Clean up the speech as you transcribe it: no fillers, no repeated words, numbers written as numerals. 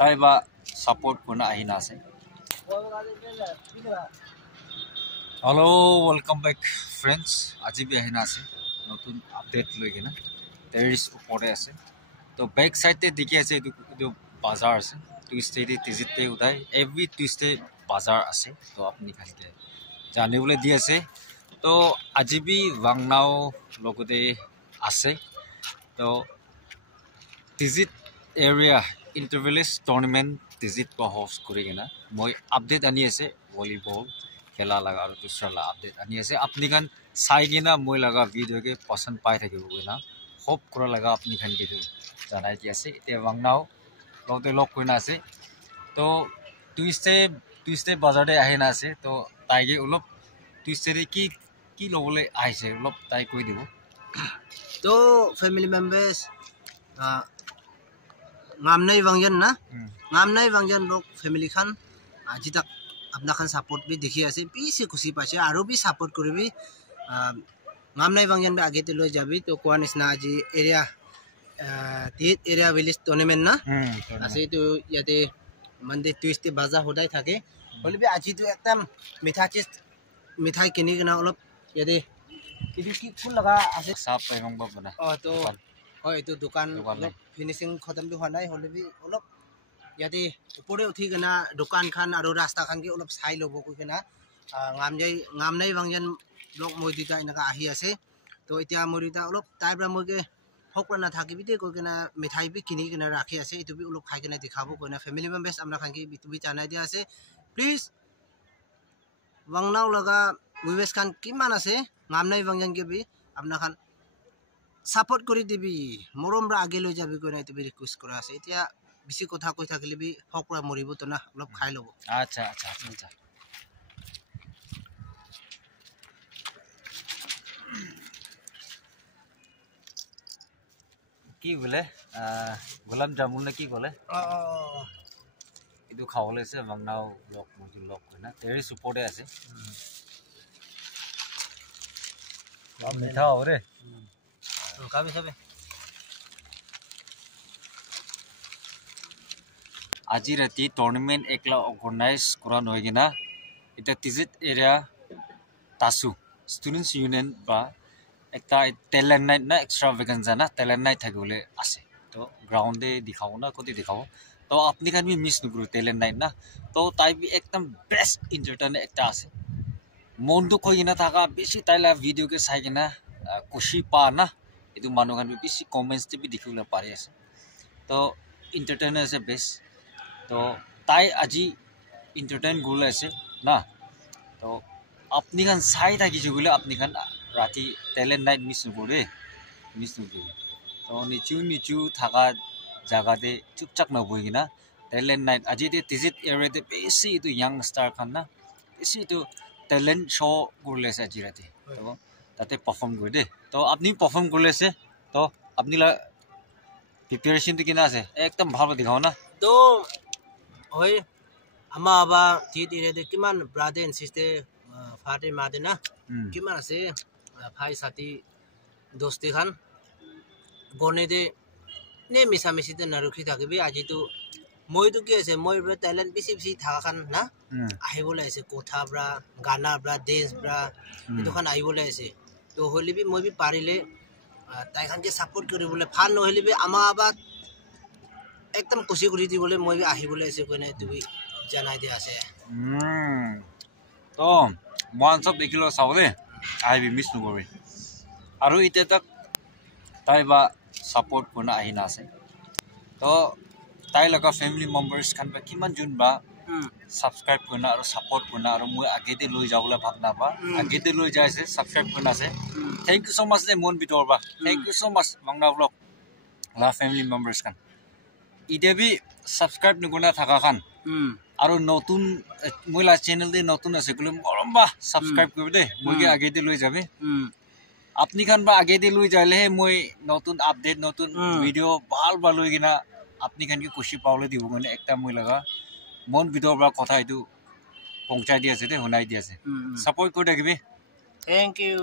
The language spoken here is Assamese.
তাই বা সাপোর্ট কোনা আহি না আছে হ্যালো ওয়েলকাম ব্যাক ফ্রেন্ডস আজি বি আহি না আছে নতুন আপডেট লৈ কিনা টেৰিছ ওপৰে আছে তো বেক সাইডে দেখি আছে এইটো বাজাৰ আছে টুইসডে টিজিতে উদাই এভৰি টুইসডে বাজাৰ আছে তো আপুনি খালিকে জানিবলৈ দি আছে তো আজি বি ৱাংনাও লগতে আছে তো টিজিত এৰিয়া ইণ্টাৰভিলেজ টুৰ্নামেণ্ট টিজিত হোষ্ট কৰি কিনা মই আপডেট আনি আছে ভলীবল খেলা লগা আৰু দুসৰা আপডেট আনি আছে আপুনি খান চাই কিনা মই লগা ভিডিঅ'কে পচন্দ পাই থাকিব কিনা হোপ কৰা লগা আপুনি খান কিন্তু জানাই দি আছে এতিয়া ৱাংনাও লগতে লগ কৰি না আছে তো টুইসডে বাজাৰতে আহি না আছে তো তাইকে অলপ টুইসডে কি ল'বলৈ আহিছে অলপ তাই কৈ দিব तो family members ngamnai wangjan na ngamnai wangjan lok family khan aji tak apna khan support bi dekhi ase bisi khushi paise aro bi support koribi ngamnai wangjan bi age te loi jabi to koanis na aji area tit area village tournament na ase to yate monday tuesday bazaar hodai thake holibi aji to ekdam mithai kini gina olop yate kidi ki phul laga ase sap pairong ba bana to হয় তো দোকান ফিনিশিং খতম বি হোৱা নাই হলে বি অলপ ইয়াতে ওপৰে উঠি কিনা দোকান খান আৰু ৰাস্তা খান কি অলপ চাই ল'ব কৈ কিনা ngamnai wangjan ব্লক মই দুটা এনেকা আহি আছে তো এতিয়া মই দুটা অলপ তাইৰ পৰা মইকে ফকৰা না থাকিবি দে কৈ কিনা মিঠাই বি কিনি কিনা ৰাখি আছে এইটো বি অলপ খাই কিনা দেখাব কৈ না ফেমিলি মেম্বাৰ্স আমৰা খান কি বিতুবি জানাই দিয়া আছে প্লিজ ৱাংনাও লগা উইবেস খান কিমান আছে ngamnai wangjan কে বি আপনা খান সাপোর্ট কৰি দিবি মৰমৰা আগে লৈ যাবি কৈ নাই তুমি ৰিকুৱেষ্ট কৰা আছে এতিয়া বেছি কথা কৈ থাকিলে বি ফকৰা মৰিব তো না অলপ খাই ল'ব আচ্ছা আচ্ছা আচ্ছা কি বলে গোলাম জামুন নে কি কলে এইটো খাবলৈ আছে ৱাংনাও লক মজু লক কইনা তেৰি সুপৰ্টে আছে মিঠা হৰে কাবি সবে আজি ৰাতি টুৰ্নামেণ্ট একলা অৰ্গানাইজ কৰা নহয় কিনা এটা টিজিত এৰিয়া তাসু ষ্টুডেণ্টছ ইউনিয়ন বা একটা টেলেণ্ট নাইট না এক্সট্ৰাভেগাঞ্জা না টেলেণ্ট নাইট থাকিবলৈ আছে তো গ্ৰাউণ্ডে দেখাব না ক'তে দেখাব তো আপুনি খান বি মিছ নকৰো টেলেণ্ট নাইট না তো তাই বি একদম বেষ্ট এণ্টাৰটেইনাৰ একটা আছে মনটো কৈ কিনা থাকা বেছি তাইলা ভিডিঅ'কে চাই কিনা খুচি পা না এইটো মানুহ খান বেছি কমেণ্টছ বি দেখিবলৈ পাৰি আছে তো এণ্টাৰটেইনাৰ আছে বেষ্ট তো তাই আজি এণ্টাৰটেইন গ'লে আছে না তো আপুনি খান চাই থাকিছে বোলে আপুনি খান ৰাতি টেলেণ্ট নাইট মিছ নকৰে তো নিচু থকা জাগাতে চুপচাপ নবহি কিনা টেলেণ্ট নাইট আজি টিজিত এৰিয়াতে বেছি এইটো য়াং ষ্টাৰ খান না বেছি এইটো টেলেণ্ট শ্ব' কৰিলে আছে আজি ৰাতি তো তাতে পাৰফৰ্ম কৰি দেই তো আপুনি পাৰফৰ্ম কৰিলে আছে তো আপুনি প্ৰিপেৰেশ্যনটো কিনা আছে একদম ভাল দেখাব না তো হয় আমাৰ আবা টিট এৰিয়াতে কিমান ব্ৰাদাৰ এণ্ড সিষ্টাৰ ফাদাৰ মাদাৰ না কিমান আছে ভাই সাথী দোস্তি খান বনে দে নে মিছা মিছিতে নাৰখি থাকিবি আজিতো মইতো কি আছে মই টেলেণ্ট বেছি থাকা খান না আহিবলৈ আছে কথা ব্ৰা গানা ব্ৰা ডেন্স ব্ৰা এইটো খান আহিবলৈ আছে তো হ'লে বি মই বি পাৰিলে তাই খানকে ছাপোৰ্ট কৰিবলৈ ভাল নহ'লে বি আমাৰ আবাত একদম খুচি কৰি দিবলৈ মই বি আহিবলৈ আছে কৈ নাই তুমি জানাই দিয়া আছে তো মই চব দেখিলো চাব দেই আহিবি মিছ নকৰিবি আৰু এতিয়া তাক তাই বা ছাপোৰ্ট কোনা আহি না আছে তো তাই লগা ফেমিলি মেম্বাৰ্স খান বা কিমান যোন বা সাবস্ক্ৰাইব কৰিনা আৰু সাপোৰ্ট কৰিনা আৰু মই আগেতে লৈ যাবলৈ ভাবনা বা আগেতে লৈ যাইছে সাবস্ক্ৰাইব কৰিনা আছে থ্যাংক ইউ সো মাচ দে মন ভিতৰ বা থ্যাংক ইউ সো মাচ ৱাংনা ব্লগ লা ফেমিলি মেম্বাৰ্স খান ইতে বি সাবস্ক্ৰাইব নকৰিনা থাকা খান আৰু নতুন মই লা চেনেল দে নতুন আছে কলে মৰম বা সাবস্ক্ৰাইব কৰিবি দে মই আগেতে লৈ যাবে আপনি খান বা আগেতে লৈ যাইলেহে মই নতুন আপডেট নতুন ভিডিঅ' ভাল লৈ কিনা আপনি খান কি খুশি পাবলৈ দিব মানে একটা মই লগা মন ভিতৰৰ পৰা কথা এইটো পঞ্চাই দি আছে দে শুনাই দি আছে সাপোৰ্ট কৰি থাকিবি থ্যাংক ইউ